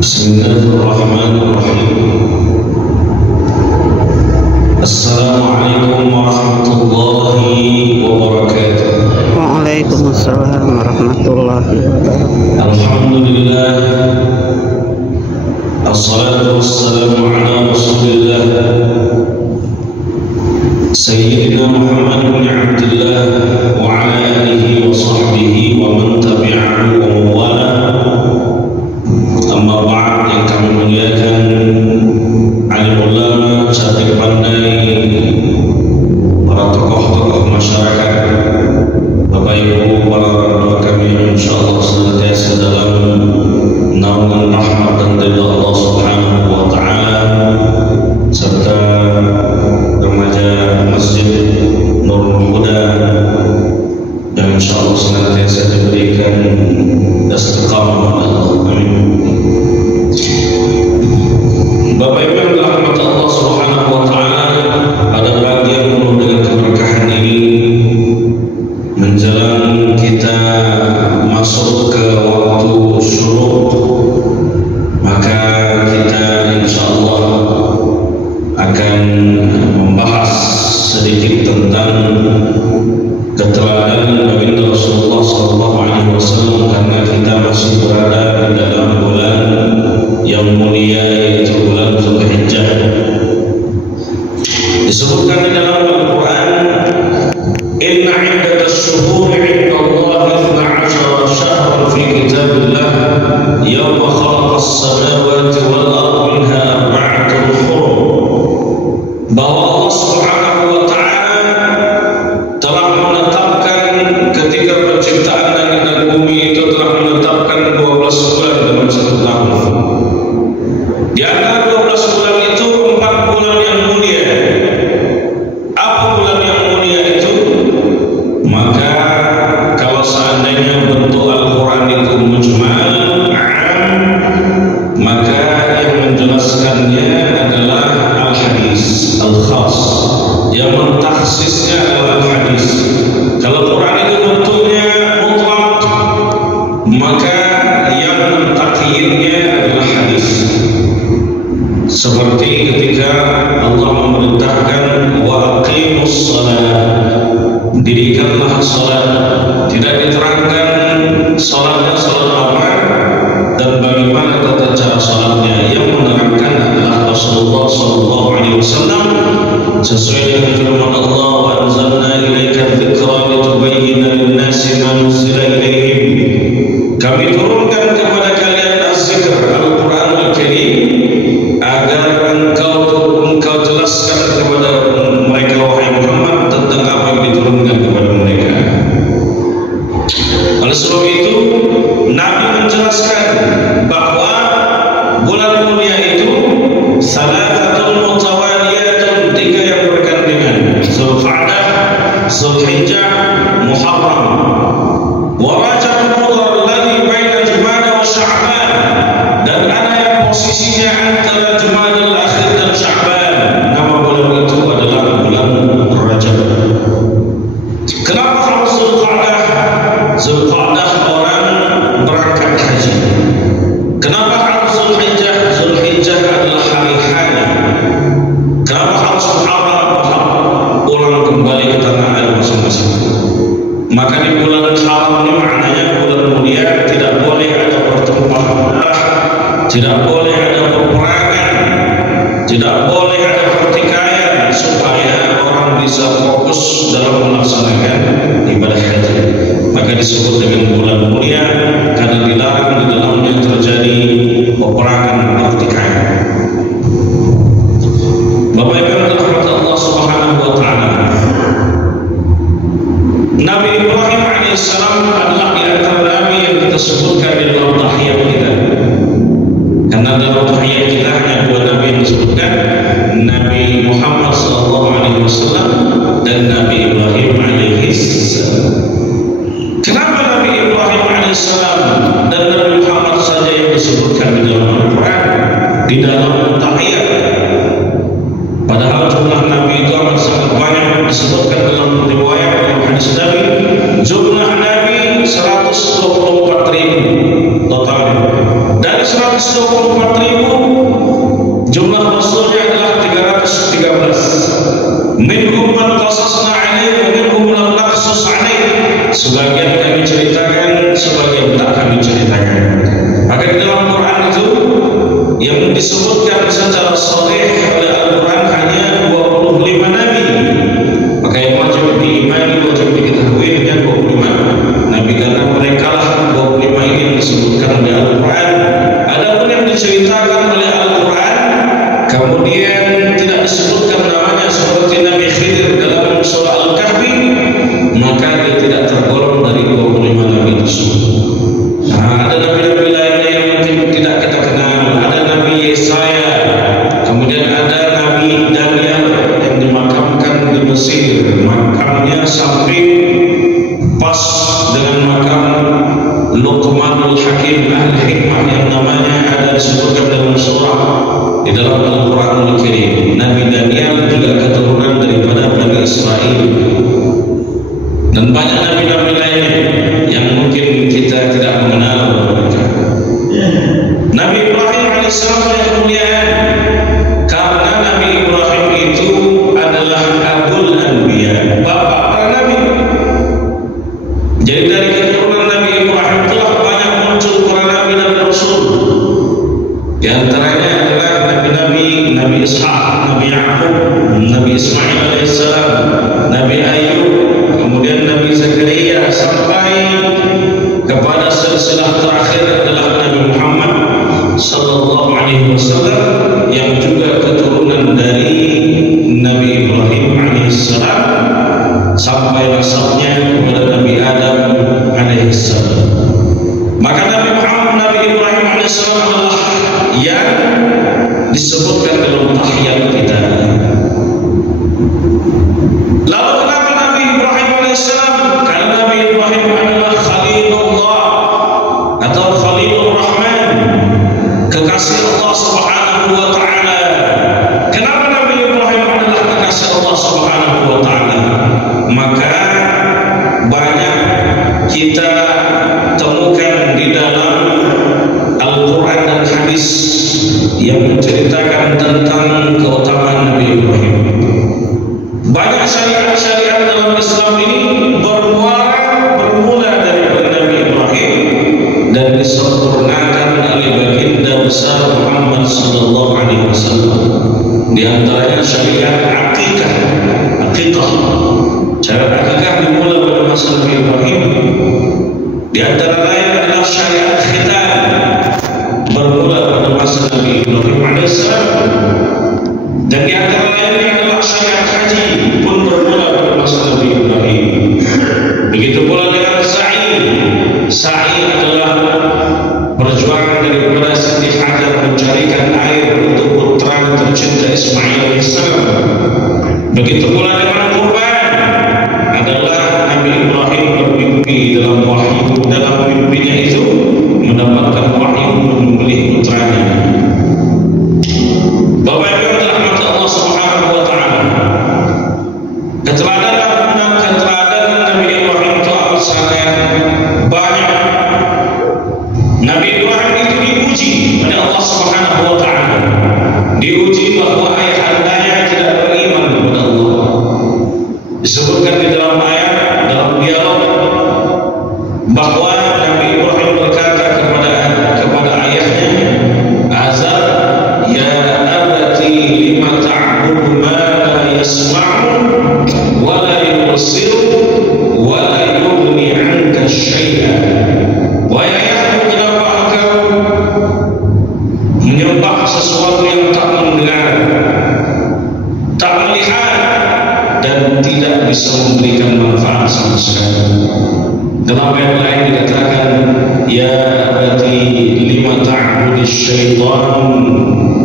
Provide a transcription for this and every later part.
Bismillahirrahmanirrahim. Assalamualaikum warahmatullahi wabarakatuh. Waalaikumsalam warahmatullahi wabarakatuh. Alhamdulillah, assalatu wassalamu ala rasulillah Sayyidina Muhammad bin Abdullah wa ala alihi wa sahbihi wa man tabi'ahu wa mawala. Amma ba'd, yang kami muliakan alim ulama, cantik pandai, para tokoh-tokoh masyarakat, Bapak Ibu, para orang kami yang insyaallah senantiasa dalam naungan rahmat dan ridha Allah Subhanahu wa taala, serta remaja Masjid Nurul Huda yang insyaallah senantiasa diberikan istiqamah oleh Allah. Amin. Bapak Ibu yang dirahmati Allah Subhanahu wa taala, pada pagi yang penuh dengan keberkahan ini, menjelang kita masuk ke waktu syuruk, maka kita insyaallah akan membahas sedikit tentang keteladanan baginda Rasulullah SAW, karena kita masih berada di dalam bulan yang mulia, yaitu bulan Zulhijjah. Disebutkan di dalam Al-Quran, inna iddatas syuhuri inda Allah 12 syahran fi kitabillah yawma khalaqas samawati wal ardi minha arba'atun hurum, bahwa Allah Subhanahu wa taala telah menetapkan ketika penciptaan langit dan bumi itu telah menetapkan 12 bulan dalam satu tahun. Di antara 12 bulan itu 4 bulan yang mulia. Apa bulan yang mulia itu? Maka kalau seandainya bentuk Al-Quran itu mujmal, maka yang menjelaskannya adalah Al-Hadis Al-Khas, yang mentakhsisnya adalah Al-Hadis. Kalau Quran itu bentuknya mutlak, maka yang mentakyidnya adalah hadis. Seperti ketika Allah memerintahkan wa aqimus shalah, dirikanlah salat, tidak diterangkan salatnya salat apa dan bagaimana tata cara salatnya. Yang menerangkan adalah Rasulullah SAW sesuai dengan firman Allah, wa anzalna ilaika dzikra litubayyana lin-nasi ma nuzila ilaihim. Kami turunkan kepada kalian az-zikr, Al-Quran Al-Karim, agar engkau jelaskan kepada mereka, wahai Muhammad, tentang apa yang diturunkan kepada mereka. Oleh sebab itu, Nabi menjelaskan bahwa bulan mulia itu salatatun mutawaliyatun, 3 yang bergandengan: Zulqa'dah, Zulhijjah, Muharram. Wa Rajab Mudhar alladhi baina Jumada wa Sya'ban, dan ada yang posisinya antara Jumada al-Akhir dan Sya'ban. Nama bulan itu adalah bulan Rajab. Kenapa harus Zulqa'dah? Zulqa'dah orang berangkat haji. Kenapa harus Zulhijjah? Zulhijjah adalah hari-hari. Kenapa harus Muharram? Orang kembali ke tanah air masing-masing. Maka di bulan haram ini maknanya bulan mulia, tidak boleh ada pertumpahan darah, tidak boleh ada peperangan, tidak boleh ada pertikaian, supaya orang bisa fokus dalam melaksanakan ibadah haji. Maka disebut dengan bulan mulia karena dilarang di dalamnya terjadi peperangan dan pertikaian. Bapak Ibu yang dirahmati Allah Subhanahu wa taala, Nabi Ibrahim alaihissalam adalah di antara nabi yang kita sebutkan di dalam tahiyat kita. Karena dalam tahiyat kita hanya 2 nabi yang disebutkan, Nabi Muhammad SAW dan Nabi Ibrahim alaihissalam. Kenapa Nabi Ibrahim alaihissalam dan Nabi Muhammad saja yang disebutkan di dalam Al-Quran, di dalam tahiyat? Padahal jumlah Nabi itu amat sangat banyak disebutkan dalam riwayat dalam hadis Nabi. Jumlah Nabi 124.000 totalnya. Dari 124 suku 4.000, jumlah rasulnya adalah 313. Minhum man qasasna 'alaik wa minhum lam naqsus 'alaik. Sebagian kami ceritakan, sebagian tak kami ceritakan. Maka di dalam Quran itu yang disebutkan secara sharih oleh Al-Quran hanya 25 nabi. Maka yang wajib diimani, wajib diketahui dengan 25 nabi, karena mereka lah 25 ini yang disebutkan oleh Al-Quran. Adapun yang diceritakan oleh Al-Quran kemudian tidak disebutkan namanya, seperti Nabi Khidir dalam surah Al-Kahfi, maka dia tidak tergolong dari 25 nabi tersebut. Ada nabi-nabi lainnya yang mungkin tidak kita kenal. Ada Nabi Yesaya, kemudian ada Nabi Daniel yang dimakamkan di Mesir. Makamnya samping pas dengan makam Luqmanul Hakim Al-Hikmah yang namanya ada disebutkan dalam surah di dalam Al-Quranul Karim. Nabi Daniel juga keturunan daripada Bani Israel, dan banyak nabi-nabi lainnya yang mungkin kita tidak mengenal mereka. Nabi Ibrahim alaihissalam yang kemuliaan, karena Nabi Ibrahim itu adalah Abul Anbiya, bapak para nabi. Jadi dari keturunan Nabi Ibrahim telah banyak muncul para nabi dan rasul. Di antaranya adalah nabi-nabi, Nabi Ishaq, Nabi Yaqub, Nabi Ismail alaihissalam, Nabi Ayub, kemudian Nabi Zakaria, sampai kepada silsilah terakhir adalah Nabi Muhammad sallallahu alaihi wasallam yang juga keturunan dari Nabi Ibrahim alaihissalam sampai nasabnya kepada Nabi Adam alaihissalam. Maka Nabi Muhammad, Nabi Ibrahim alaihissalam adalah yang disebutkan dalam tahiyat kita. Lalu kenapa Nabi Ibrahim alaihissalam? Karena Nabi Ibrahim adalah Khalilullah atau Khalilur Rahman, kekasih Allah Subhanahu wa taala. Kenapa Nabi Ibrahim adalah kekasih Allah Subhanahu wa taala? Maka banyak kita temukan di dalam Al-Quran dan hadis yang menceritakan tentang keutamaan Nabi Ibrahim. Banyak syariat-syariat dalam Islam ini bermula dari Nabi Ibrahim dan disempurnakan oleh baginda besar Muhammad sallallahu alaihi wasallam. Di antaranya syariat akikah. Syariat akikah dimulai pada masa Nabi Ibrahim. Di antara lain adalah syariat khitan, bermula pada masa Nabi Ibrahim alaihissalam. Dan di antara lainnya adalah syariat haji, pun bermula pada masa Nabi Ibrahim. Begitu pula dengan sa'i. Sa'i adalah perjuangan daripada Siti Hajar mencarikan air untuk putra tercinta Ismail alaihissalam. Begitu pula dengan kurban, adalah Nabi Ibrahim bermimpi dalam wahyu, dalam mimpinya itu mendapatkan wahyu menyembelih putranya. Bapak Ibu yang dirahmati Allah Subhanahu wa taala, keteladanan Nabi Ibrahim itu sangat banyak. Nabi Ibrahim itu diuji oleh Allah Subhanahu wa taala. Diuji bahwa ayahandanya tidak beriman kepada Allah. Disebutkan di dalam ayat, dalam dialog, bahwa Nabi Ibrahim berkata kepada ayahnya, Azar, ya abati lima ta'budu ma la yasma'u wa la yubsiru wa la yughni 'anka syai'a. Wahai ayahku, kenapa engkau menyembah sesuatu yang tak mendengar, tak melihat, dan tidak bisa memberikan manfaat sama sekali? Dalam ayat lain dikatakan, ya abati lima ta'budu syaitan,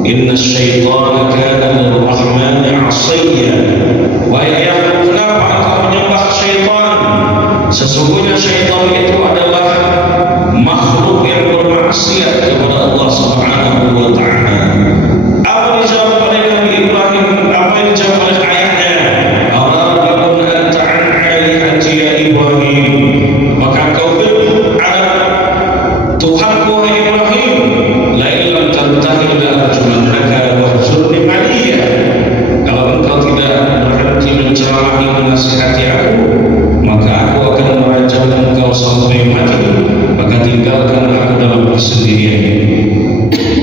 inna syaitana kana lirrahmani 'asiyya. Wahai ayahku, kenapa engkau menyembah syaitan? Sesungguhnya syaitan itu adalah makhluk yang bermaksiat kepada Allah Subhanahu wa taala. Apa dijawab oleh Nabi Ibrahim? Apa yang dijawab oleh ayahnya? Aradun anta an alihati ya Ibrahim. Maka kau Tuhanku wahai Ibrahim, la ilaha sendirian.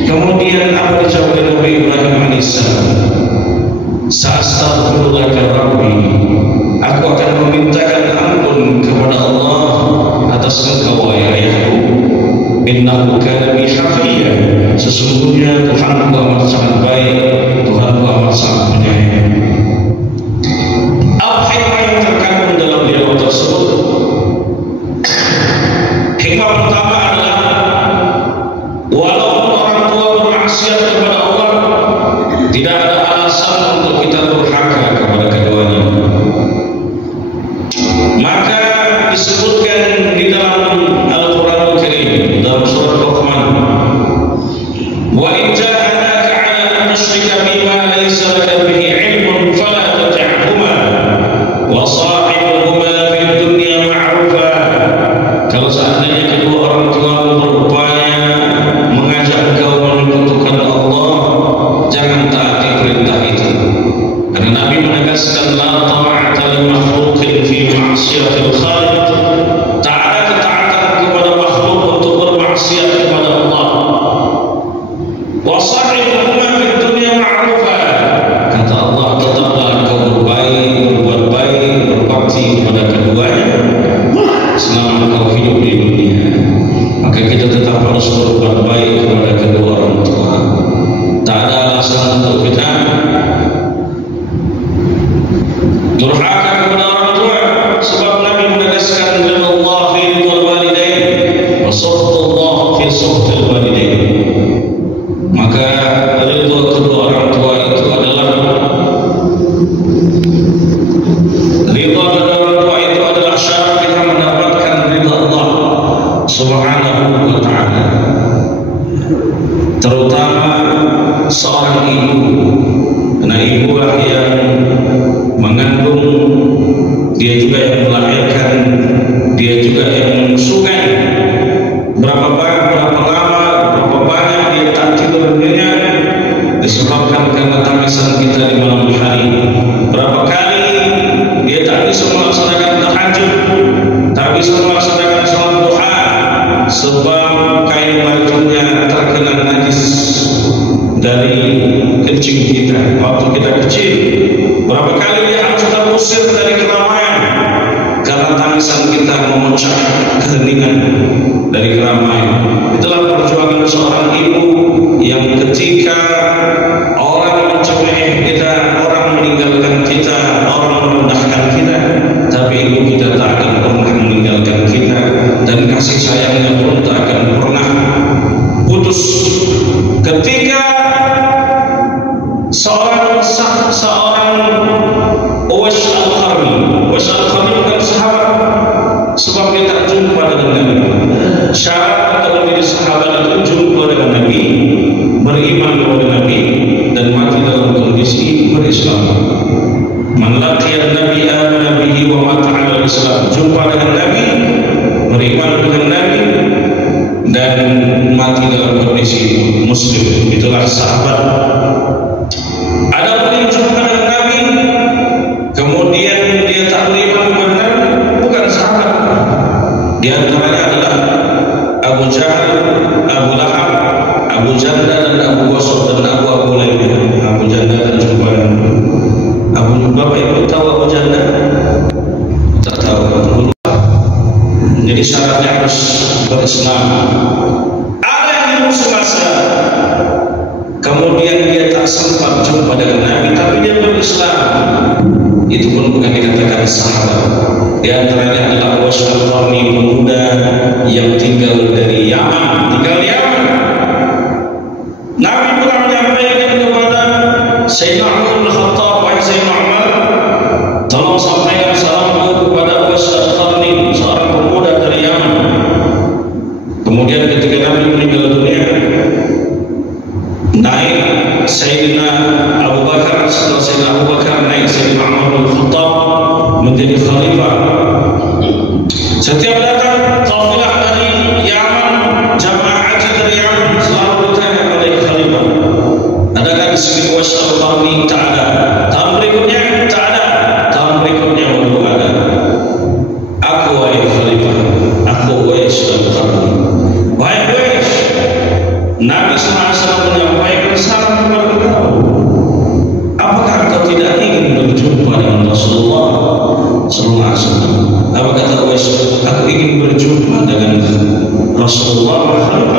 Kemudian apa dijawab oleh Nabi Ibrahim alaihissalam? Sa'astaghfirulaka Rabbi, aku akan memintakan ampun kepada Allah atas engkau wahai ayahku. Innahu kana bi hafiya, sesungguhnya Tuhanku amat sangat baik, Tuhanku amat sangat penyayang. Apa hikmah yang terkandung dalam dialog tersebut? Hikmah pertama adalah walaupun orang tua bermaksiat kepada Allah, tidak ada alasan untuk kita durhaka kepada keduanya. Maka disebutkan di dalam Al-Quran Al-Karim dalam surat Luqman, wa in jahadaka 'ala an tusyrika bima laysa laka bihi 'ilmun fala tuti'huma wa sahibuhuma fid dunya ma'rufa. Kalau seandainya kedua orang tuamu berupaya mengajak engkau menyekutukan Allah, jangan taati perintah itu. Karena Nabi menegaskan la ta'ata li makhluqin fi ma'siyatil khaliq. Tak ada ketaatan kepada makhluk untuk bermaksiat kepada Allah. Wa sahibuhuma fid dunya ma'rufa. Kata Allah, tetaplah engkau berbuat baik, berbakti kepada keduanya selama engkau hidup di dunia. Maka kita tetap harus berbuat baik kepada kedua orang tua. Tak ada alasan untuk kita durhaka kepada orang tua, sebab Nabi menegaskan ridallah fi ridal walidain wa sakhtullah fi sakhtil walidain. Maka ridha kedua orang tua itu adalah syarat kita mendapatkan ridha Allah Subhanahu wa ta'ala. Terutama seorang ibu, karena ibulah yang mengandung, dia juga yang melahirkan, dia juga yang menyusukan. Berapa lama, berapa banyak dia tak tidur nyenyak disebabkan karena tangisan kita di malam hari. Berapa kali dia tak bisa melaksanakan tahajud, tak bisa melaksanakan salat duha, sebab kain bajunya terkena najis dari kencing kita waktu kita kecil. Berapa kali dia harus terusir dari keramaian karena tangisan kita memecah keheningan dari keramaian. Itulah perjuangan seorang ibu yang ketika orang mencemooh kita, orang meninggalkan kita, orang merendahkan kita, tapi ibu kita tak akan pernah meninggalkan kita, dan kasih sayangnya pun tak akan pernah putus. Ketika seorang Uwais Al-Qarni bukan sahabat, sebab dia tak jumpa dengan Nabi. Syarat untuk menjadi sahabat itu jumpa dengan Nabi, beriman kepada Nabi, dan mati dalam kondisi berislam. Man laqiya Nabi amana bihi wa mata 'ala al-Islam. Jumpa dengan Nabi, beriman dengan Nabi, dan mati dalam kondisi muslim. Itulah sahabat. Ada pun yang jumpa dengan Nabi kemudian dia tak beriman kepada Nabi, bukan sahabat. Di antaranya adalah Abu Jahal, Abu Lahab, Abu Janda, dan Abu Wasud, dan Abu lainnya. Abu Janda dan jumpa Bapak Ibu tahu Abu Janda? Tak tahu. Jadi syaratnya harus berislam. Ada yang hidup semasa kemudian dia tak sempat jumpa dengan Nabi, tapi dia berislam, itu pun bukan dikatakan sahabat. Di antaranya adalah Uwais Al-Qarni, pemuda yang tinggal dari Yaman, Nabi pernah menyampaikan kepada Sayyidina Umar bin Khattab, wahai Sayyidina Umar, tolong sampaikan salamku kepada Uwais Al-Qarni, seorang pemuda dari Yaman. Kemudian ketika Nabi meninggal dunia, naik Sayyidina Abu Bakar. Setelah Sayyidina Abu Bakar naik Sayyidina Umar bin Khattab menjadi khalifah. Setiap datang kafilah dari Yaman, jamaah haji dari Yaman, selalu bertanya kepada khalifah, adakah di sini Uwais Al-Qarni? Tak ada. Tahun berikutnya tak ada. Tahun berikutnya baru ada. Aku wahai khalifah, aku Uwais Al-Qarni. Wahai Uwais, Nabi SAW menyampaikan salam kepada engkau. Apakah engkau tidak ingin berjumpa dengan Rasulullah SAW? Apa kata Uwais? Aku ingin berjumpa dengan Rasulullah SAW.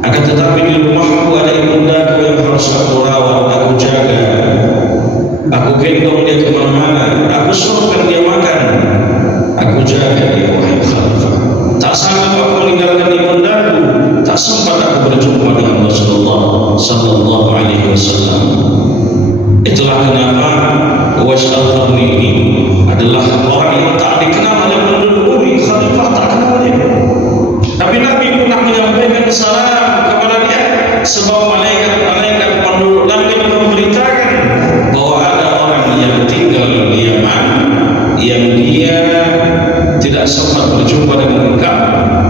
Akan tetapi di rumahku ada ibundaku yang harus aku rawat, aku jaga, aku gendong dia kemana-mana, aku suruhkan dia makan, aku jaga dia, wahai khalifah. Tak sanggup aku meninggalkan ibundaku, tak sempat aku berjumpa dengan Rasulullah sallallahu alaihi wasallam. Itulah kenapa Uwais al-Qarni ini adalah orang yang tak dikenal oleh penduduk bumi. Khalifah tak kenal dia, tapi Nabi pernah menyampaikan salam kepada dia, sebab malaikat-malaikat penduduk langit memberitakan bahwa ada orang yang tinggal di Yaman yang dia tidak sempat berjumpa dengan engkau,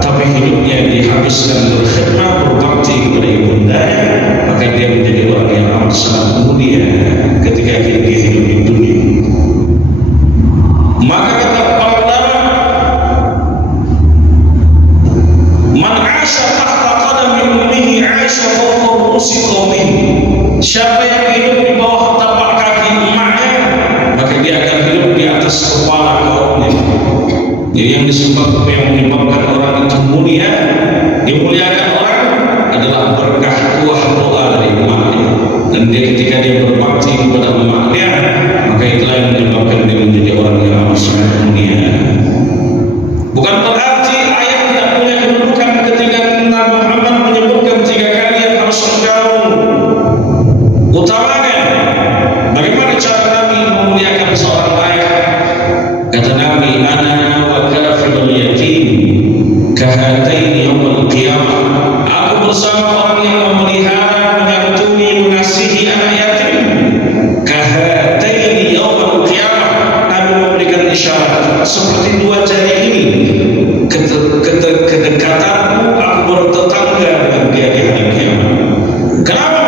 tapi hidupnya dihabiskan berkhidmat berbakti kepada ibundanya, maka dia menjadi orang yang amat sangat mulia ketika dia hidup di dunia. Maka kata para ulama, man 'asha tahta qadami ummihi 'asha fawqa ru'usi qaumihi. Siapa yang hidup di bawah tapak kaki emaknya, maka dia akan hidup di atas kepala kaumnya. Jadi yang menyebabkan orang itu mulia, dimuliakan orang adalah berkah buah doa dari emaknya. Dan dia ketika dia berbakti kepada emaknya, maka itulah yang menyebabkan dia menjadi orang yang amat sangat mulia. Bukan berarti ayat tidak punya kedudukan ketika Nabi Muhammad menyebutkan 3 kali yang harus engkau utamakan. Bagaimana cara Nabi memuliakan seorang ayah? Kata Nabi, ana wa kafilul yatim kahataini yaumil qiyamah. Aku bersama orang yang memelihara, menyantuni, mengasihi anak yatim. Kahataini yaumil qiyamah. Nabi memberikan isyarat seperti 2 jari ini. Kedekatanku, aku bertetangga dengan dia di hari kiamat. Kenapa?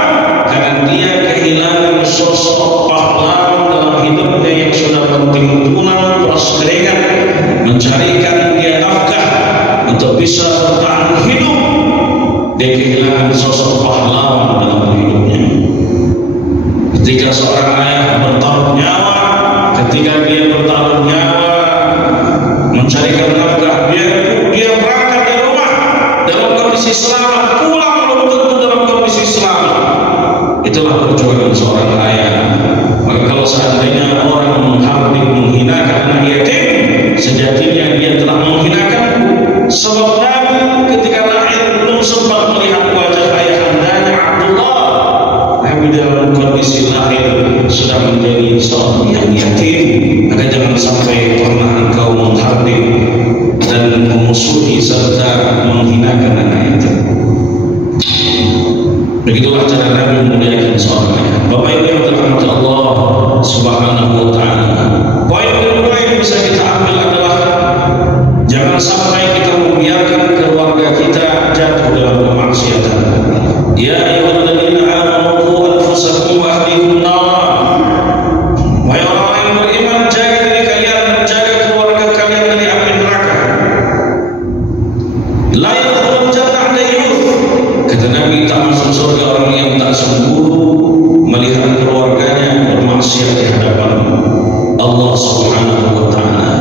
Karena dia kehilangan sosok pahlawan dalam hidupnya yang sudah bertimbunan beras keringat mencarikan dia nafkah untuk bisa bertahan hidup. Dia kehilangan sosok pahlawan dalam hidupnya. Ketika seorang ayah bertaruh nyawa, ketika dia bertaruh nyawa mencarikan nafkah, dia berangkat dari rumah dalam kondisi selamat, pulang belum tentu dalam kondisi selamat. Itulah perjuangan seorang ayah. Maka kalau seandainya orang menghardik, menghinakan anak yatim, sejatinya dia telah menghinakan. Sebab Nabi ketika lahir belum sempat melihat wajah ayahandanya Abdullah. Nabi dalam kondisi lahir sudah menjadi seorang yang yatim. Maka jangan sampai pernah engkau menghardik dan memusuhi serta menghinakan anak yatim. Begitulah cara Nabi memuliakan seorang ayah. Bapak Ibu yang dirahmati Allah Subhanahu wa taala. Poin kedua yang bisa kita ambil adalah jangan sampai kita membiarkan keluarga kita jatuh dalam kemaksiatan. Ya ayyuhalladzina amanu qu anfusakum wa ahlikum nar. Wahai orang yang beriman, jaga diri kalian dan jaga keluarga kalian dari api neraka. La yadkhulul jannah dayyuth. Kata Nabi, tak masuk surga orang yang tak semburu melihat keluarganya bermaksiat di hadapan Allah Subhanahu wa taala.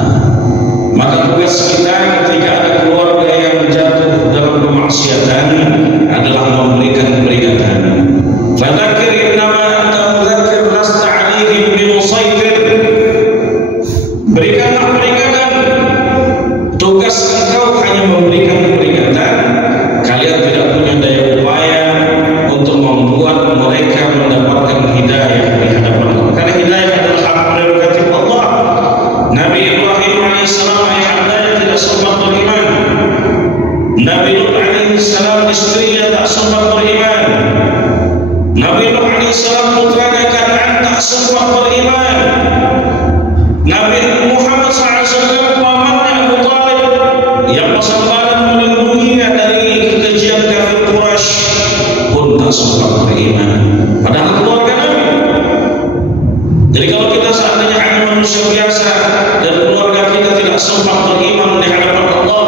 Maka tugas kita ketika ada keluarga yang jatuh dalam kemaksiatan adalah memberikan peringatan. Fadzakir innama anta mudzakir lasta 'alaihim bimusaitir. Berikanlah peringatan. Tugas engkau hanya memberikan peringatan. Kalian tidak punya daya upaya untuk membuat mereka mendapatkan hidayah di hadapan Allah. Karena hidayah adalah hak prerogatif Allah. Nabi Ibrahim alaihissalam ayahandanya tidak sempat beriman. Nabi Nuh alaihissalam istrinya tak sempat beriman. Nabi Nuh alaihissalam putranya Kan'an tak sempat beriman. Nabi Muhammad SAW pamannya Abu Talib yang bersambaran melindunginya dari kekejian kafir Quraisy pun tak sempat beriman. Padahal keluarga Nabi. Jadi kalau kita seandainya hanya manusia biasa dan keluarga kita tidak sempat beriman di hadapan Allah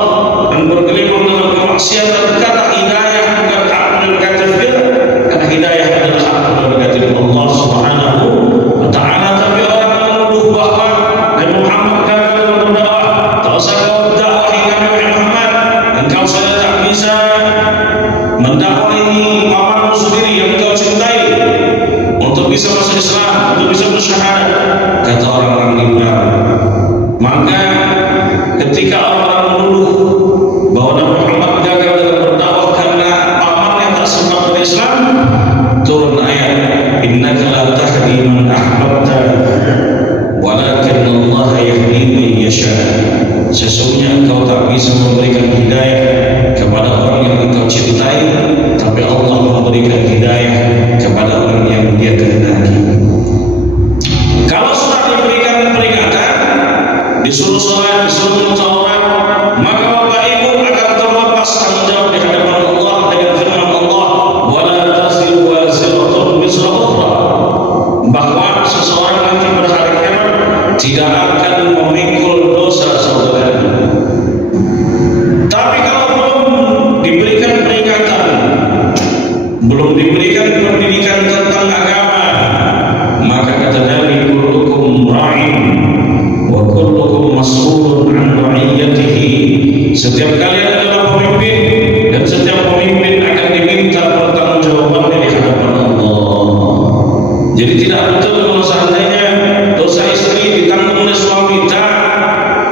dan bergelimang dalam kemaksiatan, kata hidayah bukan mendakwahi pamanmu sendiri yang engkau cintai untuk bisa masuk Islam, untuk bisa bersyahadat, kata orang-orang liberal. Maka ketika orang menuduh bahwa Nabi Muhammad gagal dalam berdakwah karena pamannya tak sempat berislam, turun ayat innaka la tahdi man ahbabta walakin Allah yahdi man yasha. Sesungguhnya engkau tak bisa memberikan hidayah kepada orang yang engkau cintai, tapi Allah memberikan hidayah kepada orang yang Dia kehendaki. Kalau sudah diberikan peringatan, disuruh sholat, disuruh menaubat, maka Bapak Ibu akan terlepas tanggung jawab di hadapan Allah dengan firman Allah, wala taziru waziratun wizra ukhra, bahwa seseorang nanti berhari kiamat tidak akan memikul dosa saudaranya. Tapi kalau belum diberikan peringatan, belum diberikan pendidikan tentang agama, maka kata Nabi, kullukum ra'in wa kullukum mas'ulun an ra'iyatihi. Setiap kalian adalah pemimpin, dan setiap pemimpin akan diminta pertanggungjawabannya di hadapan Allah. Jadi tidak betul kalau seandainya dosa istri ditanggung oleh suami, tak,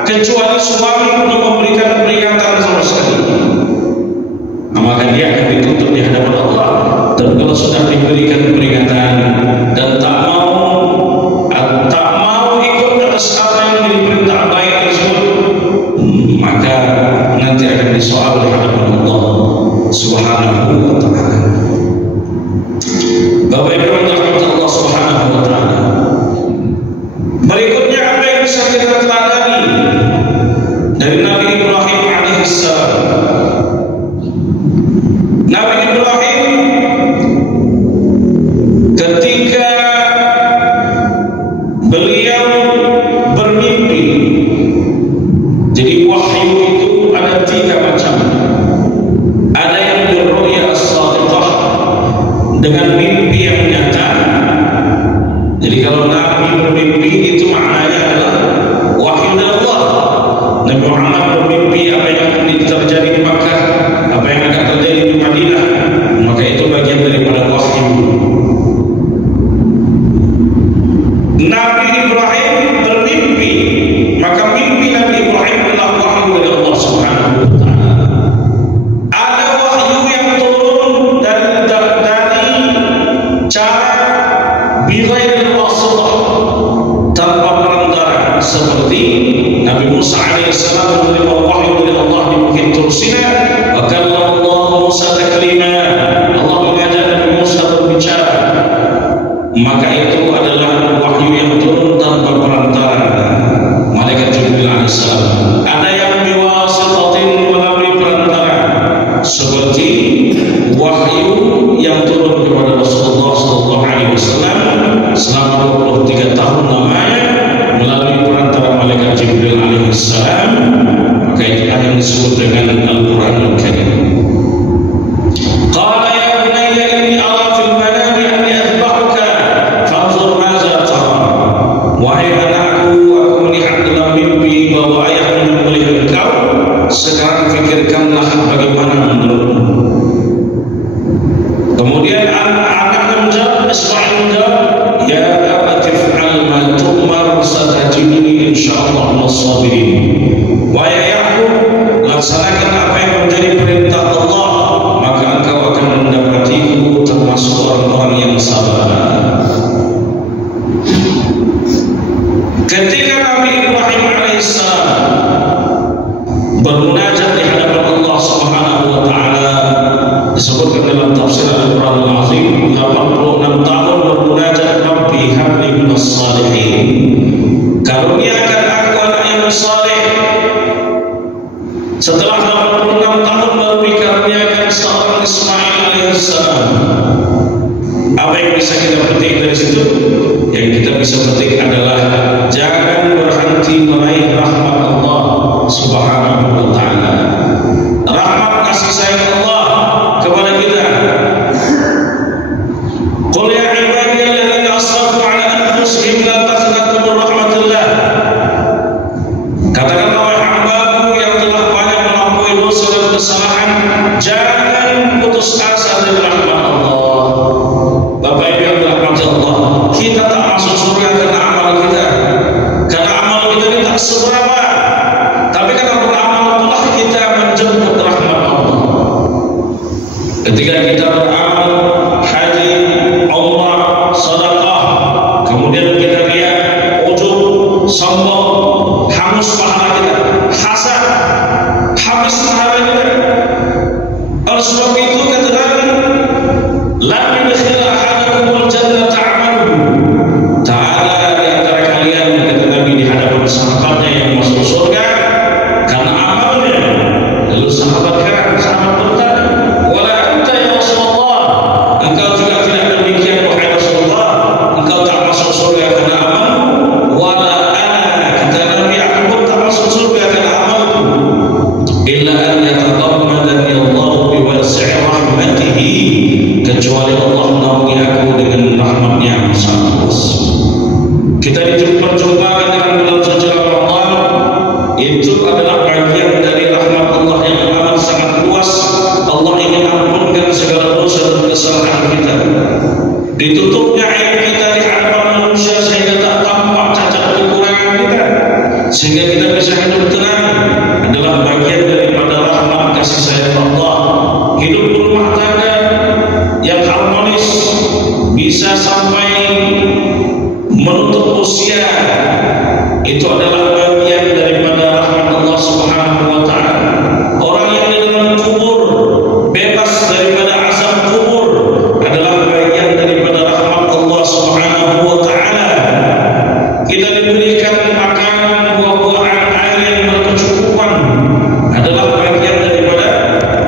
kecuali suami belum memberikan peringatan sama sekali, maka dia akan dituntut di hadapan Allah. Dan kalau sudah diberikan peringatan dan tak mau ikut atas apa yang menjadi perintah baik tersebut, maka nanti akan disoal di hadapan Allah Subhanahu wa ta'ala. Bapak Ibu yang dirahmati Allah Subhanahu wa ta'ala, berikutnya apa yang bisa kita teladani dari Nabi Ibrahim alaihissalam. Nabi Ibrahim ketika beliau bermimpi, jadi wahyu itu ada 3 macam. Ada yang birru'ya as-sadiqah, dengan mimpi yang nyata. Jadi kalau Nabi bermimpi itu maknanya adalah wahyu dari Allah. Nabi Muhammad bermimpi apa yang akan terjadi di Makkah, apa yang akan terjadi di Madinah, maka itu bagian daripada wahyu. Nabi Ibrahim bermimpi, maka mimpi Nabi Ibrahim adalah wahyu dari Allah Subhanahu wa ta'ala. Ada wahyu yang turun dari cara bighairil wasithah, tanpa perantara, seperti Nabi Musa alaihissalam menerima wahyu dari Allah di Bukit Tur Sina, wa kallama Allah Musa taklima, Allah mengajak Nabi Musa berbicara. Maka itu adalah wahyu yang turun tanpa perantara, malaikat Jibril alaihissalam. Ada yang biwasitatin, melalui perantara, seperti wahyu yang turun kepada Rasulullah SAW selama 23 tahun lamanya melalui perantara malaikat Jibril alaihissalam. Maka itu yang disebut dengan Al-Quranul Karim. Qala ya bunayya inni ara fil manami anni adbahuka fanzur madza tara. Wahai anakku, aku melihat dalam mimpi bahwa ayah menyembelih engkau. Sekarang fikirkanlah bagaimana menurutmu. Kemudian anaknya menjawab, Ismail menjawab, ya abati fa'al ma tu'mar satajiduni insyaallah as-sabirin. Wahai ayahku, laksanakan apa yang menjadi perintah Allah, maka engkau akan mendapatiku termasuk orang-orang yang sabar. Ketika Nabi Ibrahim alaihissalam bermunajat di hadapan Allah Subhanahu wa ta'ala, disebutkan dalam tafsir Al-Quran Al-Azim, 86 tahun bermunajat, Rabbi habli minas salihin, karuniakan aku anak yang saleh. Setelah 86 tahun baru dikaruniakan seorang Ismail alaihissalam. Apa yang bisa kita petik dari situ? Yang kita bisa petik adalah jangan berhenti meraih rahmat Allah Subhanahu wa ta'ala, rahmat kasih sayang Allah kepada kita. Qul ya ibadiyalladzina asrafu ala anfusihim la taqnatu min rahmatillah. Katakanlah wahai hamba-Ku yang telah banyak melampaui dosa dan kesalahan, jangan putus asa beramal haji, umrah, sedekah, kemudian kita lihat ujub, sombong, hangus pahala kita, hasad, habis pahala kita. Oleh sebab itu kata Nabi, la yudkhil ahadakumul jannata 'amaluhu. Ta'ala di antara kalian, kata Nabi, di hadapan sahabatnya yang masuk surga karena amalnya. Lalu sahabat bertanya, wala anta ya Rasulullah, engkau juga tidak demikian wahai Rasulullah, engkau tak masuk surga karena amal? Wala ana, kata Nabi, aku pun tak masuk surga karena amalku, illa an yataqammadani Allah biwasi' rahmatihi, kecuali Allah menaungi aku dengan rahmatnya yang sangat luas. Kita diperjumpakan dengan bulan suci Ramadan, itu adalah bagian dari rahmat Allah yang amat sangat luas. Allah ingin ampunkan segala dosa dan kesalahan kita. Ditutupnya aib kita di hadapan manusia sehingga tak tampak cacat kekurangan kita, sehingga kita bisa hidup tenang, adalah bagian daripada rahmat kasih sayang Allah. Hidup rumah tangga yang harmonis, bisa sampai menutup usia, itu adalah bagian daripada rahmat Allah Subhanahu wa ta'ala. Orang yang di dalam kubur bebas daripada azab kubur adalah bagian daripada rahmat Allah Subhanahu wa ta'ala. Kita diberikan makanan, buah-buahan, air yang berkecukupan adalah bagian daripada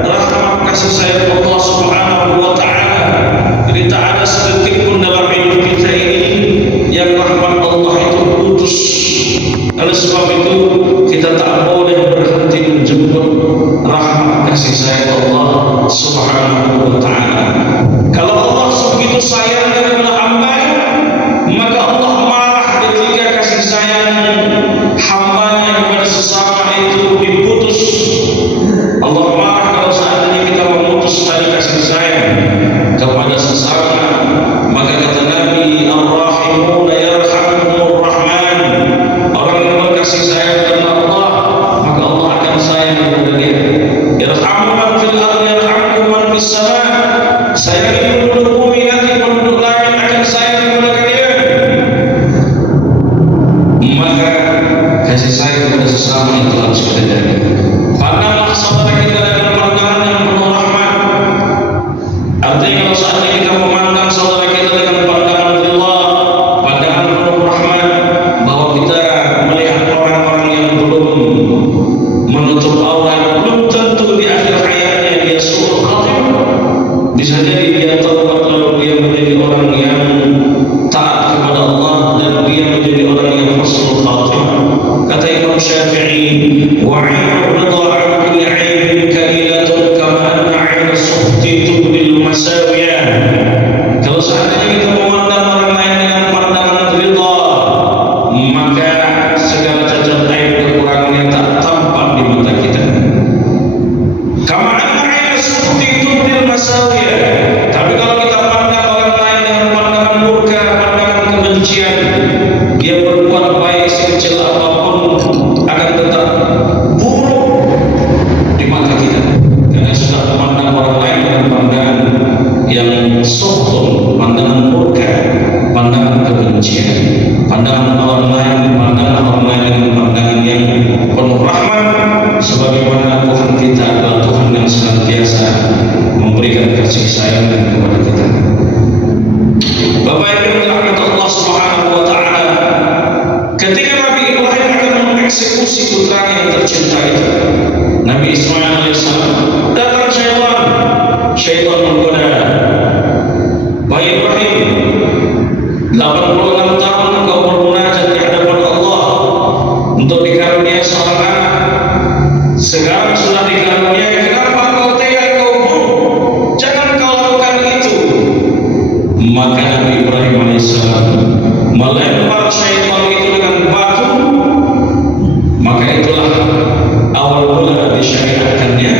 rahmat kasih sayang Allah Subhanahu wa ta'ala. Jadi tak ada sedetik pun dalam hidup kita ini yang rahmat Allah itu putus. Oleh sebab itu kita tak boleh berhenti menjemput rahmat kasih sayang Allah Subhanahu wa ta'ala. Kalau Allah begitu sayang kepada hamba, maka Allah marah ketika kasih sayang hambanya kepada sesama itu diputus. Allah marah kalau seandainya kita memutus tali kasih sayang kepada sesama. Maka kata Nabi, ar-rahimuna yarhamhumur rahman, orang yang berkasih sayang kepada Allah, maka Allah akan sayang kepada dia. Yarhamu man fil ardi yarhamkum man fis sama. Sayangi penduduk bumi, nanti penduduk langit akan sayang kepada kalian. Maka kasih sayang kepada sesama itu harus kita jaga. Pandanglah saudara kita dengan pandangan yang penuh rahmat. Artinya kalau saatnya kita memandang saudara kita dengan pandangan Allah, pandangan penuh rahmat, bahwa kita melihat orang-orang yang belum menutup aurat, belum tentu di akhir hayatnya dia suul khatimah. Bisa jadi dia taubat lalu dia menjadi orang yang taat kepada Allah dan dia menjadi orang yang husnul khatimah. Kata Imam Syafi'i, wa'inu ridha an kulli 'aibin kailatun kama anna 'aina suhti tubdil masawiya. Kalau seandainya kita memandang orang lain dengan pandangan ridha, maka segala cacat aib kekurangannya tak tampak di mata kita. Kama anna 'aina suhti tubdil masawiya. Tapi kalau kita pandang orang lain dengan pandangan murka, pandangan kebencian, dia berbuat baik sekecil apapun akan tetap buruk di mata kita, karena sudah memandang orang lain dengan pandangan yang sohton, pandangan murka, pandangan kebencian. Pandangan orang lain, pandangan orang lain dengan pandangan yang penuh rahmat, sebagaimana Tuhan kita adalah Tuhan yang senantiasa memberikan kasih sayang kepada kita. Bapak Ibu dirahmati Allah Subhanahu wa ta'ala, ketika Nabi Ibrahim akan mengeksekusi putranya yang tercinta itu, Nabi Ismail alaihissalam, datang syaitan menggoda. Bapak Ibrahim, 86 tahun engkau bermunajat di hadapan Allah untuk dikaruniai seorang anak. Sekarang sudah dikaruniai, kenapa engkau tega, engkau bunuh? Jangan kau lakukan itu. Maka Nabi Ibrahim alaihissalam melempar syaitan itu dengan batu. Maka itulah awal mula disyariatkannya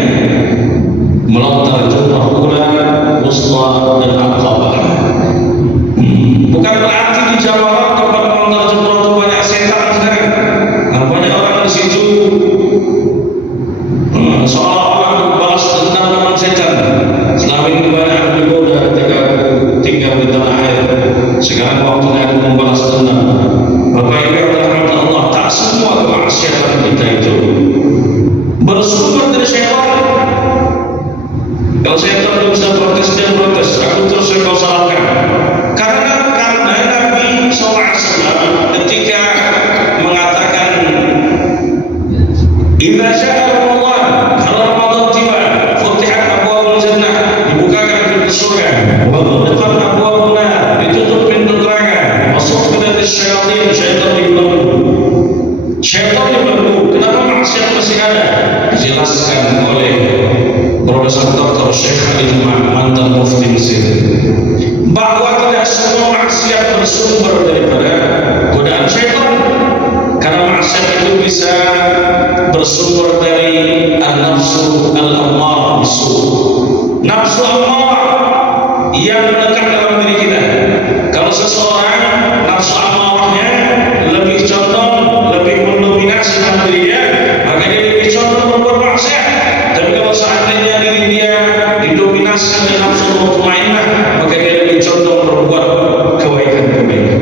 melontar jumrah ula, wusta dan aqabah. Bukan berarti di Jawa tempat melontar jumrah itu banyak setan sekarang. Banyak orang di situ seolah-olah balas dendam dengan setan. Selama ini banyak Sekarang waktunya ada membalas dendam. Bapak Ibu yang dirahmati Allah, tak semua kemaksiatan kita itu bersumber dari syaitan. Kalau syaitan belum bisa protes, dia protes. Aku terus kau salahkan. Karena Nabi SAW ketika mengatakan, "Idza syaa Ramadan, kalau Ramadan tiba, futihat abwaabul jannah, dibukakan pintu surga, wa ghulqat abwaabun nar, ditutup pintu neraka, wa suffidat asy-syayatin, syaitan dibelenggu." Syaitan dibelenggu. Kenapa maksiat masih ada? Dijelaskan oleh Profesor Dr. Syekh Khalil mantan Mufti Mesir, bahwa tidak semua maksiat bersumber daripada godaan syaitan. Karena maksiat itu bisa bersumber dari an-nafsu al-ammar bisu, nafsu ammar yang melekat dalam diri kita. Kalau seseorang nafsu ammarahnya lebih condong, lebih mendominasi dalam dirinya, maka dia lebih condong berbuat maksiat. Tapi kalau seandainya diri dia didominasi oleh nafsu mutmainnah, maka dia lebih condong berbuat kebaikan-kebaikan.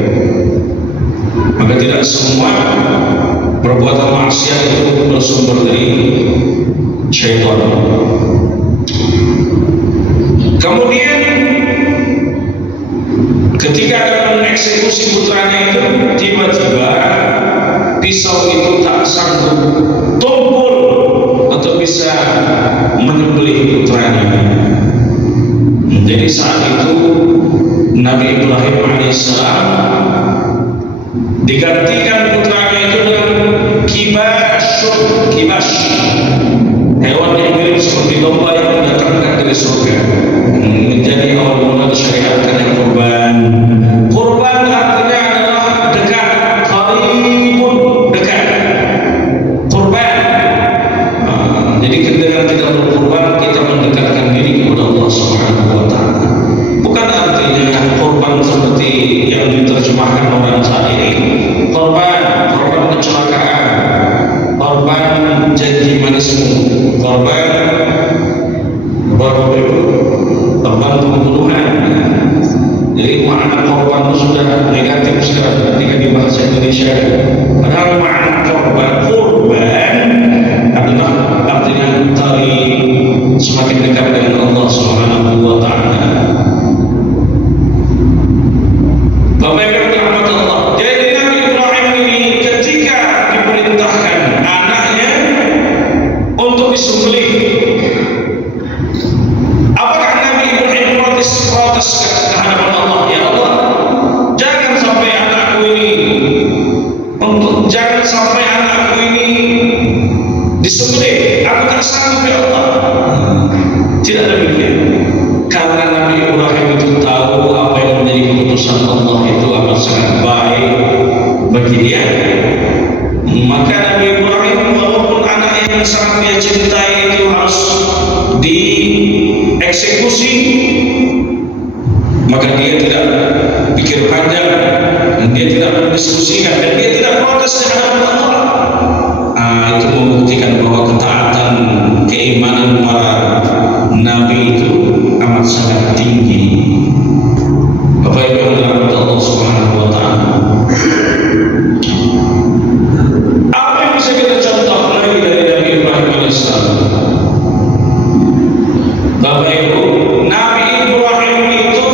Maka tidak semua perbuatan maksiat itu bersumber dari syaitan. Kemudian ketika akan mengeksekusi putranya itu, tiba-tiba pisau itu tak sanggup tumpul atau bisa menyembelih putranya. Jadi saat itu Nabi Ibrahim alaihissalam digantikan putranya itu dengan kibas, hewan yang mirip seperti domba yang mendatangkan dari surga, menjadi awal mula disyariatkan yang kurban. Kurban artinya adalah dekat, qaribun, dekat. Kurban. Jadi dengan kita berkurban, kita mendekatkan diri kepada Allah Subhanahu wa Ta'ala. Bukan artinya kurban seperti yang diterjemahkan orang saat ini. Korban kecelakaan, korban janji manismu, korban pembunuhan. Jadi makna korban itu sudah negatif sekarang ketika di bahasa Indonesia. Padahal makna kurban adalah artinya tari, semakin dekat dengan Allah Subhanahu wa Ta'ala. Bapak Ibu yang dirahmati Allah, jadi Nabi Ibrahim ini ketika diperintahkan anaknya untuk disembelih, apakah Nabi Ibrahim protes ke hadapan Allah? Ya Allah, jangan sampai anakku ini disembelih, aku tak sanggup ya Allah. Tidak demikian. Karena Nabi Ibrahim itu tahu apa yang menjadi keputusan Allah itu amat sangat baik bagi dia. Maka Nabi Ibrahim, walaupun anak yang sangat dia cintai itu harus dieksekusi, maka dia tidak pikir panjang, dan dia tidak mendiskusikan, dan dia tidak protes di hadapan Allah. Itu membuktikan bahwa ketaatan, keimanan para nabi itu amat sangat tinggi. Bapak Ibu yang dirahmati Allah Subhanahu wa Ta'ala, apa yang bisa kita contoh lagi dari Nabi Ibrahim alaihissalam? Bapak Ibu, Nabi Ibrahim itu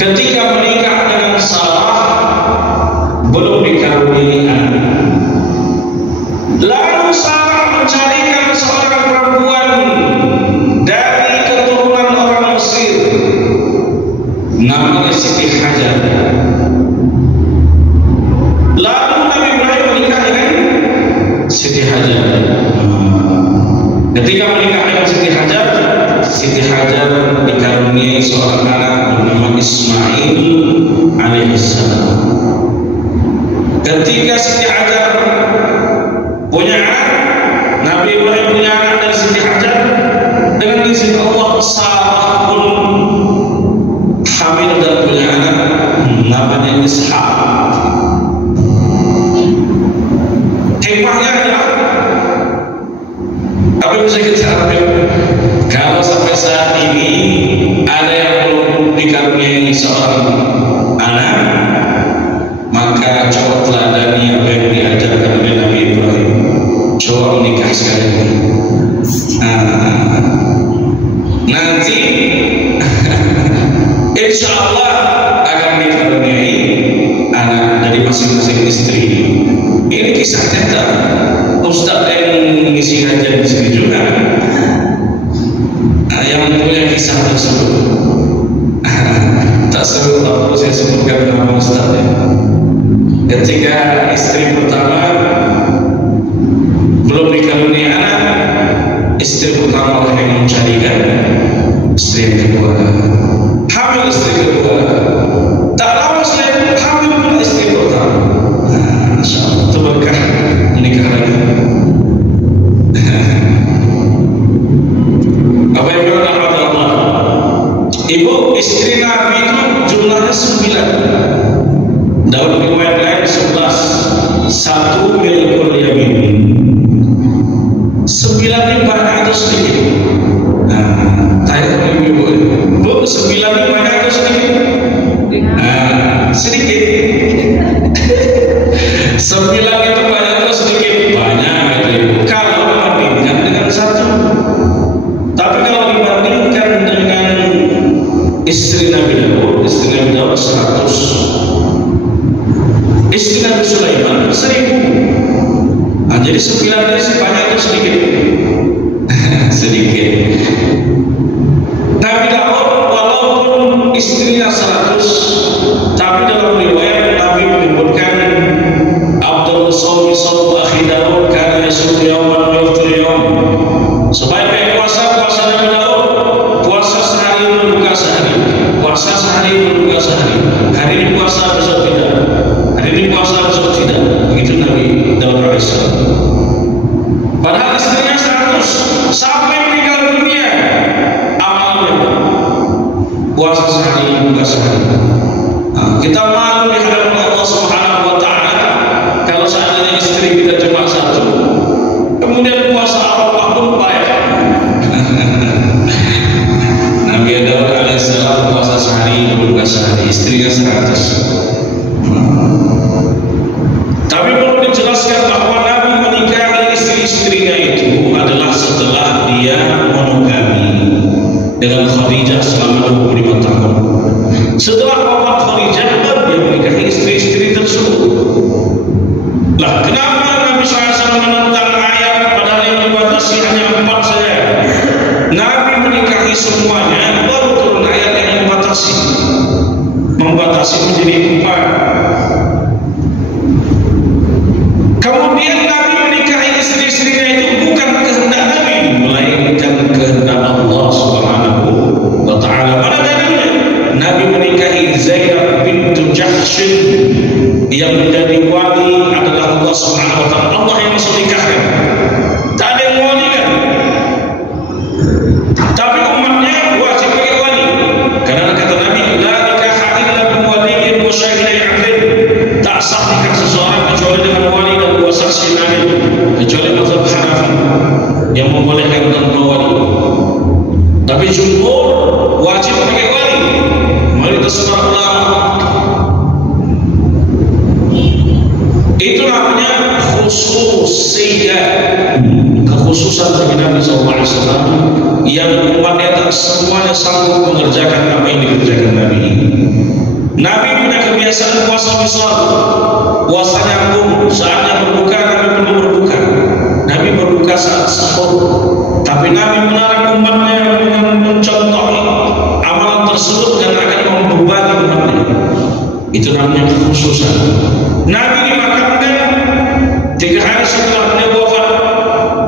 ketika menikah dengan Sarah belum dikaruniai anak. Lalu Sarah mencarikan seorang perempuan dari keturunan orang Mesir, namanya Siti Hajar. Lalu Nabi Ibrahim menikah dengan Siti Hajar. Ketika menikah dengan Siti Hajar dikaruniai seorang anak bernama Ismail alaihissalam. Ketika Siti Hajar punya anak, Nabi Ibrahim punya anak dari Siti Hajar, dengan izin Allah Sarah pun hamil dan punya anak namanya Ishaq. Hikmahnya adalah apa yang bisa kita ambil? Kalau sampai saat ini ada yang belum dikaruniai seorang insya Allah akan dikaruniai anak dari masing-masing istri. Ini kisah nyata. Ustaz yang ngisi kajian di sini juga yang punya kisah tersebut. Tak seru tak perlu saya sebutkan nama Ustaz ya. Ketika istri pertama belum dikaruniai anak, istri pertama yang mencarikan istri yang kedua, hamil istri kedua, tak lama setelah hamil pula istri pertama. Masya Allah, itu berkah menikah lagi. Apa yang berkah Allah? Ibu istri Nabi itu jumlahnya 9. Dalam riwayat lain 11. 1 milkul yamin. 9 ini banyak atau sedikit? Tanya sama ibu. Bu, 9 ini banyak atau sedikit? Sedikit. 9 itu banyak atau sedikit? Banyak kata ibu. Kalau dibandingkan dengan 1. Tapi kalau dibandingkan dengan istri Nabi Daud 100. Istri Nabi Sulaiman 1000. Jadi 9 ini banyak atau sedikit? Sedikit. Nabi Daud walaupun istrinya 100, tapi dalam riwayat Nabi menyebutkan Abdul Sawmi Sawmu Akhi Daud karena yasumu yawman yuftir yawm. Sebaik-baik puasa Nabi Daud, puasa sehari berbuka sehari, puasa sehari berbuka sehari. Hari ini puasa besok tidak, hari ini puasa besok tidak. Begitu Nabi Daud alaihissalam. Padahal istrinya 100 sampai meninggal dunia amalnya puasa sehari berbuka sehari. Kita malu di hadapan Allah Subhanahu wa taala kalau seandainya istri kita cuma 1, kemudian puasa Arafah pun baik. Nabi Daud alaihissalam puasa sehari berbuka sehari, istrinya 100. Tapi perlu dijelaskan bahwa Nabi menikahi istri-istrinya itu adalah setelah dia monogami dengan Khadijah selama 25 tahun. Setelah wafat Khadijah baru dia menikahi istri-istri tersebut. Lah, kenapa Nabi SAW menentang ayat padahal yang dibatasi hanya 4 saja? Nabi menikahi semuanya, baru turun ayat yang membatasi menjadi 4. Kemudian Nabi menikahi istri-istrinya itu bukan kehendak Nabi, melainkan kehendak Allah Subhanahu wa taala. Mana dalilnya? Nabi menikahi Zainab bintu Jahsh, yang menjadi wali adalah Allah Subhanahu wa taala. Allah yang masuk nikahkan. Tak ada yang walikan. Tapi umatnya wajib bagi wali. Karena kata Nabi, la nikaha illa bi waliyyin wa shahidai 'adlin. Tak sah nikah seseorang kecuali dengan wali dan 2 saksi adil, kecuali mazhab Hanafi yang membolehkan tanpa wali. Tapi jumhur wajib pakai wali. Mayoritas para ulama. Itu namanya khususiyah, kekhususan bagi Nabi SAW yang umatnya tak semuanya sanggup mengerjakan apa yang dikerjakan Nabi. Nabi punya kebiasaan puasa besar, puasanya agung, saatnya berbuka Nabi belum berbuka. Nabi berbuka saat sahur, tapi Nabi melarang umatnya dengan mencontohi amalan tersebut dan akan membebani umatnya. Itu namanya kekhususan. Nabi dimakamkan 3 hari setelah beliau wafat.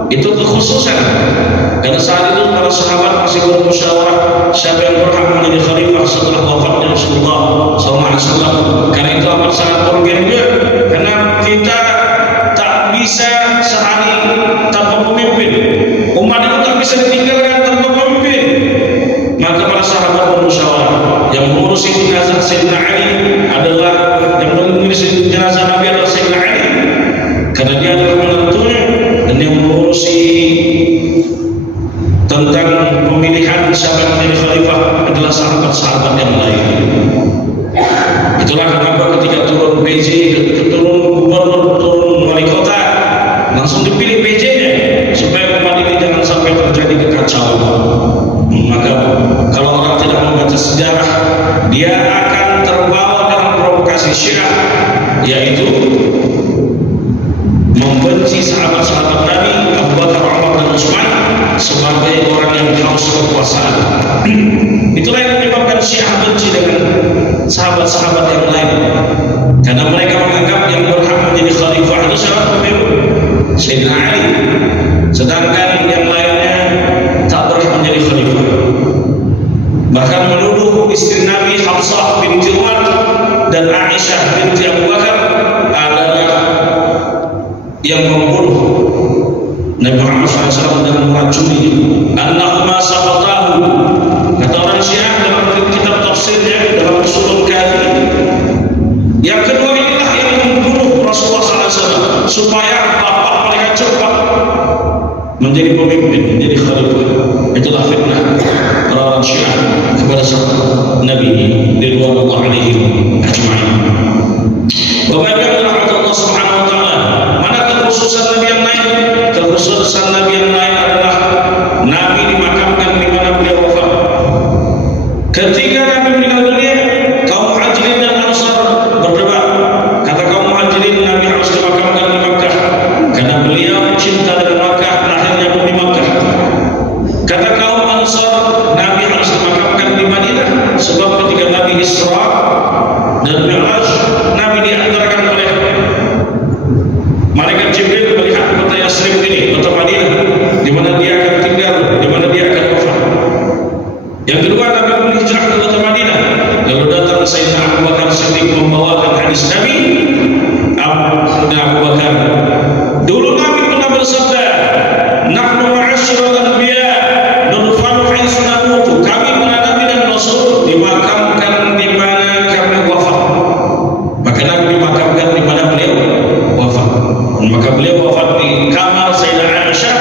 Itu kekhususan. Karena saat itu para sahabat masih bermusyawarah siapa yang berhak menjadi khalifah setelah wafatnya Rasulullah SAW. Karena itu amat sangat urgen juga. Karena kita tak bisa sehari tanpa pemimpin. Umat itu tak bisa ditinggalkan tanpa pemimpin. Maka para sahabat bermusyawarah. Yang mengurusi jenazah Sayyidina Ali adalah yang mengurusi jenazah Nabi adalah Sayyidina Ali. Karena dia adalah menentunya, dan yang mengurusi tentang pemilihan siapa yang menjadi khalifah adalah sahabat-sahabat yang lain. Itulah kenapa ketika turun PJ, turun gubernur, turun wali kota, langsung dipilih PJ-nya supaya umat ini jangan sampai terjadi kekacauan. Maka kalau orang tidak membaca sejarah dia akan terbawa dalam provokasi Syiah, yaitu membenci sahabat-sahabat Nabi Abu Bakar, Umar dan Utsman sebagai orang yang haus kekuasaan. Itulah yang menyebabkan Syiah benci dengan sahabat-sahabat yang lain, karena mereka menganggap yang berhak menjadi khalifah itu siapa? Sayyidina Ali, sedangkan yang lainnya tak berhak menjadi khalifah. Bahkan menuduh istri Nabi Hafsah binti Umar dan Aisyah binti Abu Bakar adalah yang membunuh Nabi Muhammad SAW dengan meracuni. Annahuma saqatahu, kata orang Syiah dalam kitab tafsirnya dalam Ushulul Kafi. Yang kedua inilah yang membunuh Rasulullah SAW supaya bapak mereka cepat menjadi pemimpin, menjadi khalifah. Itulah fitnah orang Syiah kepada sahabat Nabi ridwanullah alaihim ajma'in. Bapak Ibu yang dirahmati Allah Subhanahu wa taala, mana kekhususan Nabi yang lain? Kekhususan Nabi yang lain adalah Nabi dimakamkan di mana beliau wafat. Ketika Nabi meninggal dunia, kaum Muhajirin dan Ansar berdebat. Kata kaum Muhajirin, Nabi harus dimakamkan di Makkah karena beliau cinta dengan Makkah, lahirnya pun di Makkah. Kata kaum Ansar, Nabi harus dimakamkan di Madinah sebab ketika Nabi Isra dan Mi'raj, Nabi diantarkan oleh malaikat Jibril melihat kota Yasrib ini, kota Madinah, di mana dia akan tinggal, di mana dia akan wafat. Yang kedua, Nabi pun hijrah ke kota Madinah. Lalu datang Sayyidina Abu Bakar Siddiq membawakan hadis Nabi. Abu Bakar, dulu Nabi pernah bersabda, "Nahnu ma'asyiral anbiya nurfa'u haitsu namutu." Kami para nabi dan rasul dimakamkan di mana kami wafat. Maka Nabi dimakamkan di mana beliau wafat. Maka beliau wafat di kamar Sayyidah Aisyah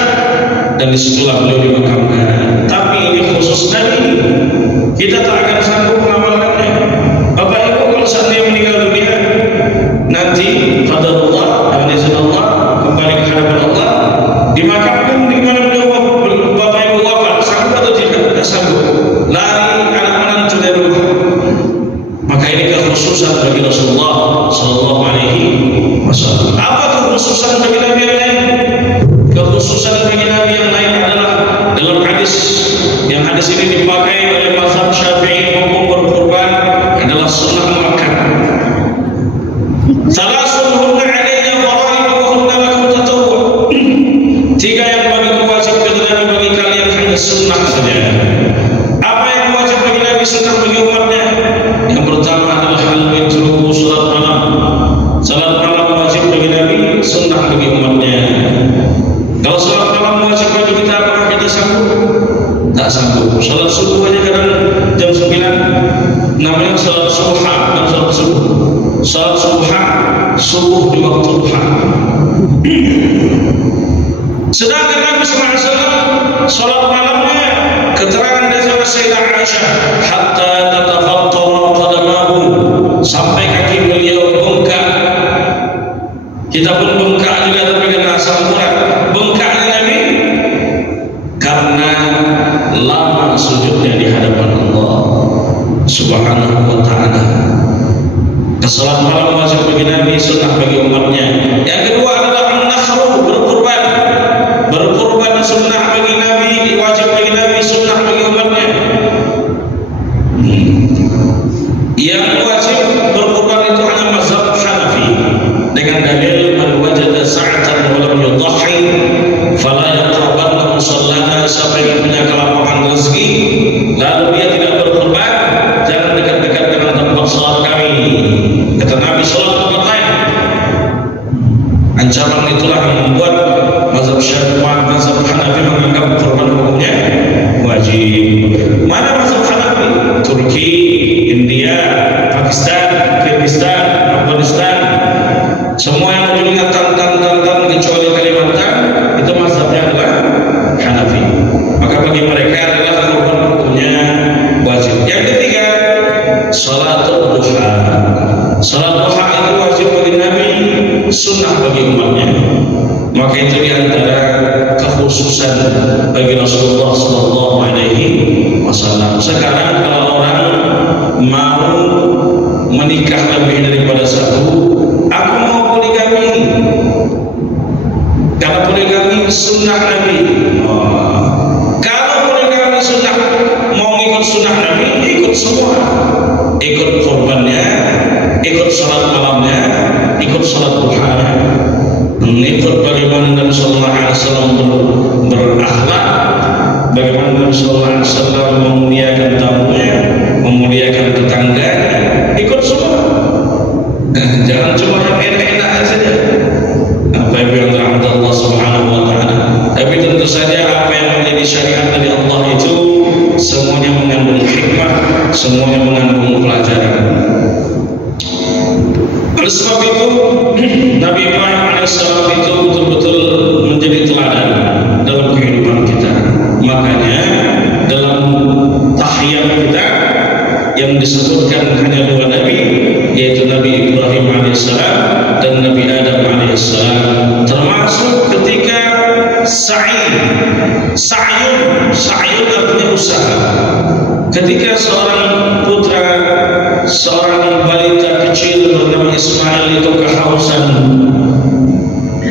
dan disitulah beliau dimakamkan. Tapi ini khusus Nabi, kita tak akan sanggup mengamalkannya. Bapak Ibu, kalau seandainya meninggal dunia nanti qadarullah dengan izin Allah kembali ke hadapan Allah, dimakamkan di mana beliau Bapak Ibu wafat, sanggup atau tidak? Tidak sanggup. Lari anak menantu dari rumah. Maka ini kekhususan bagi Rasulullah Sallallahu Alaihi Wasallam. Apa kekhususan bagi Nabi yang lain? Kekhususan bagi Nabi yang lain adalah dalam hadis, yang hadis ini dipakai oleh mazhab Syafi'i maupun berkurban, adalah sunnah muakkad. Salasun hunna alayya faraid wa hunna lakum tatawwu'. Tiga yang bagi wajib bagi Nabi, bagi kalian hanya sunnah saja. Apa yang wajib bagi Nabi, sunnah bagi umatnya? Yang pertama adalah al-witru, salat malam. Salat malam wajib bagi Nabi, sunnah bagi umatnya. Kalau salat malam wajib bagi kita, apakah kita sanggup? Tak sanggup. Salat subuh aja kadang jam 9 namanya salat subuh, dan salat subuh. Salat subuh di waktu duha. Sedangkan Nabi SAW salat malamnya, keterangan dari Sayyidah Aisyah, hatta tatafattara qadamahu, sampai kaki beliau bengkak. Kita pun bengkak juga, tapi kena asam urat. Bengkaknya Nabi karena lama sujudnya di hadapan Allah Subhanahu wa ta'ala. Salat malam wajib bagi Nabi, sunnah bagi umatnya. Yang kedua adalah an-nahru, berkurban. Berkurban sunnah bagi Nabi, wajib bagi Nabi, sunnah bagi umatnya. Yang wajib berkurban itu hanya mazhab Hanafi dengan dalil man wajada sa'atan wa lam yudhhi fala yaqrabanna musallana. Siapa yang punya kelapangan rezeki lalu dia tidak berkurban, jangan dekat-dekat dengan tempat salat kami. Kata Nabi, salat tempat lain. Ancaman itulah yang membuat mazhab Syafi'i, mazhab Hanafi menganggap kurban hukumnya wajib. Mana mazhab Hanafi? Turki, India, Pakistan, Kyrgyzstan, Afghanistan, semua yang ujungnya tan kecuali Kalimantan, itu mazhabnya adalah Hanafi. Maka bagi mereka adalah kurban hukumnya wajib. Yang ketiga, salatul duha. Salat duha itu wajib bagi Nabi, sunnah bagi umatnya. Maka itu diantara kekhususan bagi Rasulullah Sallallahu Alaihi Wasallam. Sekarang kalau orang mau menikah lebih daripada satu, aku mau poligami. Karena poligami sunnah Nabi. Kalau poligami sunnah, mau ikut sunnah Nabi, ikut semua. Ikut korbannya, ikut salat malamnya, ikut salat duhanya, ikut bagaimana Nabi Sallallahu Alaihi Wasallam berakhlak, bagaimana Nabi Sallallahu Alaihi Wasallam memuliakan tamunya, memuliakan tetangganya, ikut semua. Jangan cuma yang enak-enak saja. Apa yang dirahmati Allah Subhanahu Wa Taala. Tapi tentu saja apa yang menjadi syariat dari Allah itu semuanya mengandung hikmah, semuanya mengandung pelajaran. Oleh sebab itu Nabi Ibrahim alaihissalam itu betul-betul menjadi teladan dalam kehidupan kita. Makanya dalam tahiyat kita yang disebutkan hanya dua nabi, yaitu Nabi Ibrahim alaihissalam dan Nabi Adam alaihissalam, termasuk ketika sa'yun artinya usaha. Ketika seorang putra, seorang balita kecil bernama Ismail itu kehausan,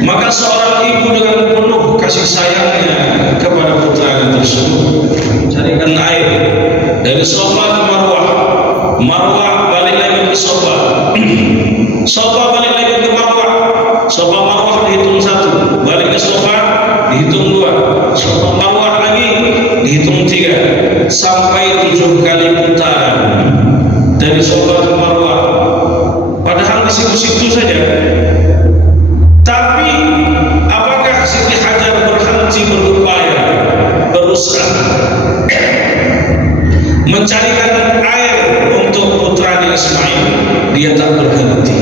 maka seorang ibu dengan penuh kasih sayangnya kepada putranya tersebut carikan air dari Safa ke Marwah, Marwah balik lagi ke Safa, Safa balik lagi ke Marwah, Safa Marwah dihitung satu, balik ke Safa dihitung dua, Safa Marwah lagi dihitung tiga, sampai 7 kali putaran dari Safa ke Marwah. Padahal di situ-situ saja. Tapi apakah Siti Hajar berhenti berupaya, berusaha mencarikan air untuk putranya Ismail? Dia tak berhenti.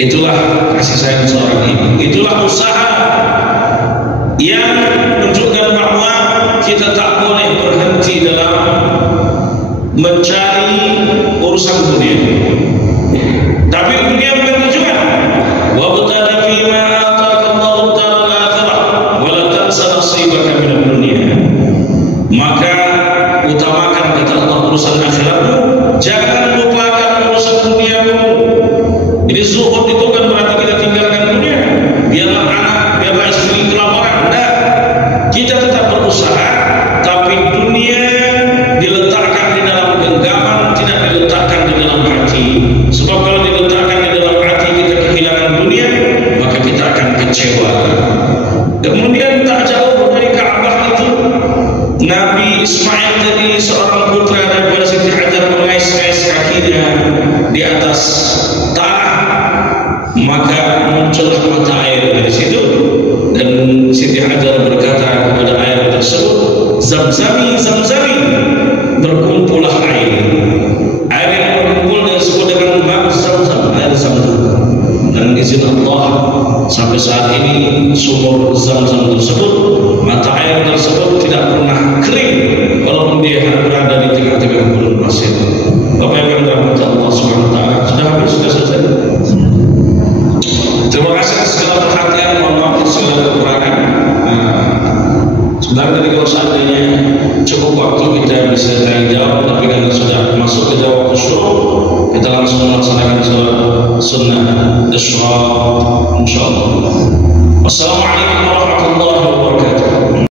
Itulah kasih sayang seorang ibu. Itulah usaha yang menunjukkan bahwa kita tak boleh berhenti dalam mencari urusan dunia. Tapi dunia bukan tujuan. Wabtaghi fima ataka Allahu ad-daral akhirah wa la tansa nasibaka minad dunya. Maka utamakan kata Allah urusan akhiratmu, jangan lupakan urusan duniamu. Jadi zuhud itu kan berarti kita tinggalkan dunia. Biarlah anak, biarlah istri kelaparan. Nah, kita tetap berusaha, tapi dunia diletakkan di dalam genggaman, tidak diletakkan di dalam hati. Sebab kalau diletakkan di dalam hati kita kehilangan dunia, maka kita akan kecewa. Kemudian tak jauh dari Ka'bah itu Nabi Ismail jadi seorang putra daripada Siti Hajar mengais-ngais kakinya di atas tanah, maka muncullah mata air dari situ, dan Siti Hajar berkata kepada air tersebut, Zamzami, Zamzami, berkumpullah air. Air yang berkumpul disebut dengan ma' Zamzam, air Zamzam. Dan izin Allah sampai saat ini sumur Zamzam tersebut, mata air tersebut tidak pernah kering walaupun dia berada di tengah-tengah gurun pasir. Bapak yang dirahmati Allah Subhanahu wa taala, sudah habis, sudah selesai. Terima kasih atas segala perhatian, mohon maaf segala kekurangan. Sebenarnya tadi kalau seandainya cukup waktu kita bisa tanya jawab, tapi karena sudah masuk ke waktu syuruk, kita langsung melaksanakan sholat sunnah isyraq insyaallah. Wassalamualaikum warahmatullahi wabarakatuh.